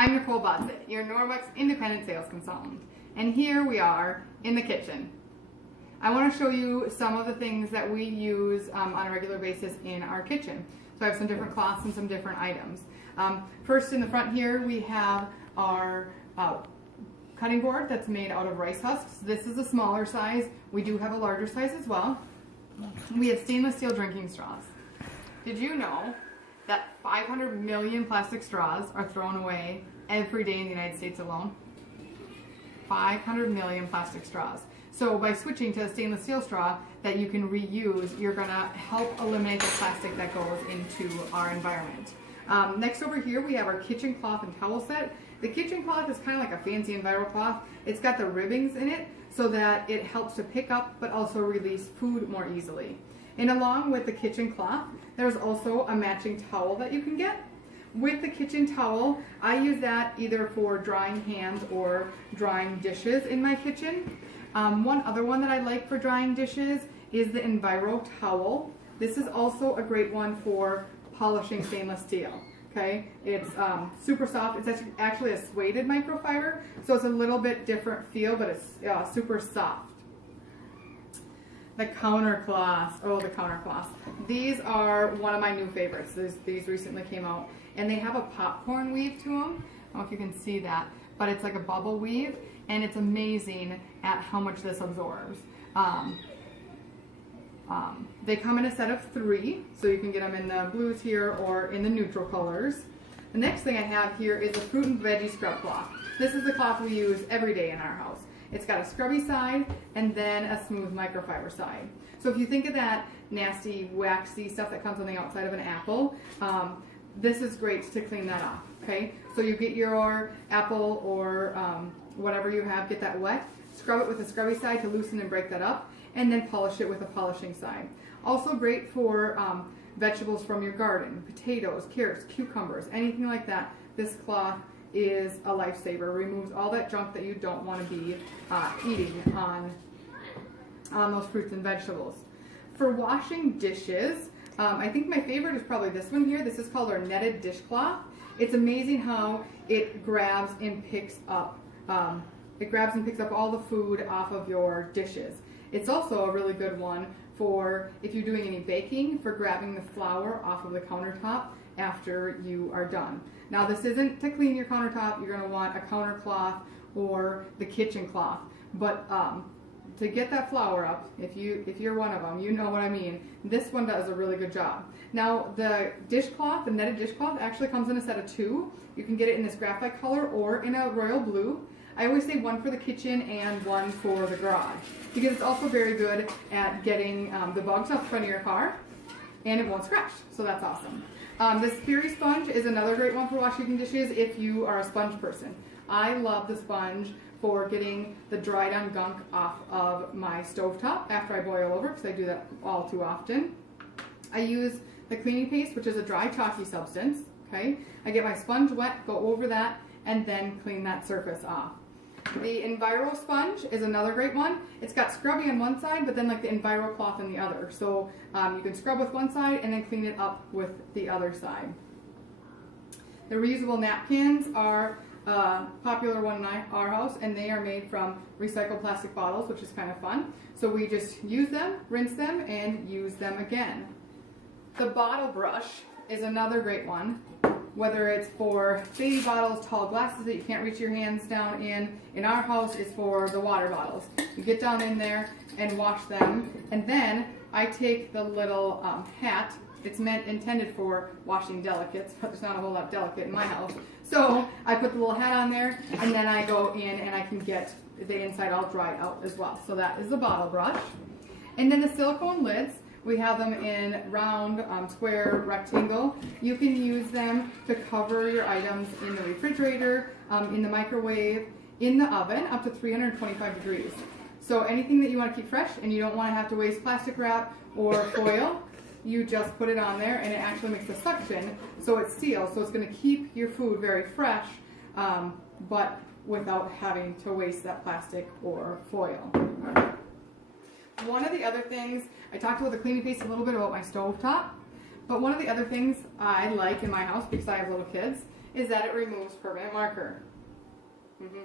I'm Nicole, your Norwex independent sales consultant, and here we are in the kitchen. I want to show you some of the things that we use on a regular basis in our kitchen. So I have some different cloths and some different items. First in the front here we have our cutting board that's made out of rice husks. This is a smaller size. We do have a larger size as well. We have stainless steel drinking straws. Did you know that 500 million plastic straws are thrown away every day in the United States alone? 500 million plastic straws. So by switching to a stainless steel straw that you can reuse, you're going to help eliminate the plastic that goes into our environment. Next over here we have our kitchen cloth and towel set. The kitchen cloth is kind of like a fancy Enviro cloth. It's got the ribbings in it so that it helps to pick up but also release food more easily. And along with the kitchen cloth, there's also a matching towel that you can get. With the kitchen towel, I use that either for drying hands or drying dishes in my kitchen. One other one that I like for drying dishes is the Enviro towel. This is also a great one for polishing stainless steel. Okay, it's super soft. It's actually a suede microfiber, so it's a little bit different feel, but it's super soft. The counter cloths. Oh, the counter cloths. These are one of my new favorites. These recently came out, and they have a popcorn weave to them. I don't know if you can see that, but it's like a bubble weave, and it's amazing at how much this absorbs. They come in a set of 3, so you can get them in the blues here or in the neutral colors. The next thing I have here is a fruit and veggie scrub cloth. This is the cloth we use every day in our house. It's got a scrubby side and then a smooth microfiber side. So if you think of that nasty, waxy stuff that comes on the outside of an apple, this is great to clean that off. Okay, so you get your apple or whatever you have, get that wet, scrub it with a scrubby side to loosen and break that up, and then polish it with a polishing side. Also great for vegetables from your garden, potatoes, carrots, cucumbers, anything like that. This cloth is a lifesaver. Removes all that junk that you don't want to be eating on those fruits and vegetables. For washing dishes, I think my favorite is probably this one here. This is called our netted dishcloth. It's amazing how it grabs and picks up all the food off of your dishes. It's also a really good one for if you're doing any baking, for grabbing the flour off of the countertop after you are done. Now this isn't to clean your countertop. You're going to want a counter cloth or the kitchen cloth. But to get that flour up, if you're one of them, you know what I mean. This one does a really good job. Now the dishcloth, the netted dishcloth, actually comes in a set of 2. You can get it in this graphite color or in a royal blue. I always say one for the kitchen and one for the garage because it's also very good at getting the bugs off the front of your car and it won't scratch, so that's awesome. This Fury sponge is another great one for washing dishes if you are a sponge person. I love the sponge for getting the dried on gunk off of my stovetop after I boil over because I do that all too often. I use the cleaning paste, which is a dry chalky substance. Okay, I get my sponge wet, go over that, and then clean that surface off. The Enviro sponge is another great one. It's got scrubby on one side, but then like the Enviro cloth on the other. So you can scrub with one side and then clean it up with the other side. The reusable napkins are a popular one in our house, and they are made from recycled plastic bottles, which is kind of fun. So we just use them, rinse them, and use them again. The bottle brush is another great one. Whether it's for baby bottles, tall glasses that you can't reach your hands down in our house it's for the water bottles. You get down in there and wash them, and then I take the little hat. It's intended for washing delicates, but there's not a whole lot delicate in my house. So I put the little hat on there, and then I go in and I can get the inside all dried out as well. So that is the bottle brush. And then the silicone lids. We have them in round, square, rectangle. You can use them to cover your items in the refrigerator, in the microwave, in the oven, up to 325 degrees. So anything that you want to keep fresh and you don't want to have to waste plastic wrap or foil, you just put it on there and it actually makes a suction so it's sealed. So it's going to keep your food very fresh, but without having to waste that plastic or foil. One of the other things, I talked about the cleaning paste a little bit about my stovetop, but one of the other things I like in my house, because I have little kids, is that it removes permanent marker.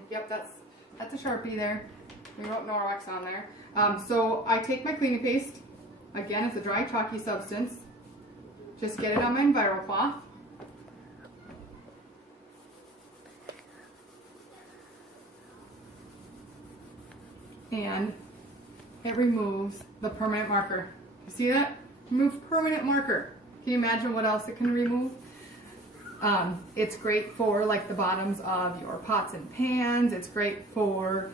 Yep, that's a Sharpie there. We wrote Norwex on there. So I take my cleaning paste. Again, it's a dry chalky substance. Just get it on my Enviro cloth. And it removes the permanent marker. You see that? Remove permanent marker. Can you imagine what else it can remove? It's great for like the bottoms of your pots and pans. It's great for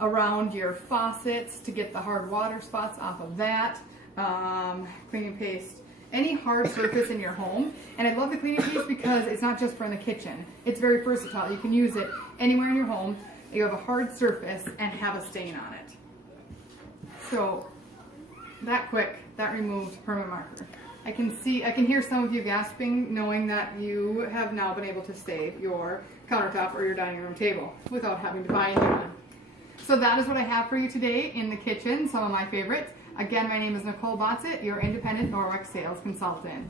around your faucets to get the hard water spots off of that. Cleaning paste, any hard surface in your home. And I love the cleaning paste because it's not just for in the kitchen. It's very versatile. You can use it anywhere in your home. You have a hard surface and have a stain on it. So that quick, that removes permanent marker. I can hear some of you gasping, knowing that you have now been able to save your countertop or your dining room table without having to buy a new one. So that is what I have for you today in the kitchen, some of my favorites. Again, my name is Nicole, your independent Norwex sales consultant.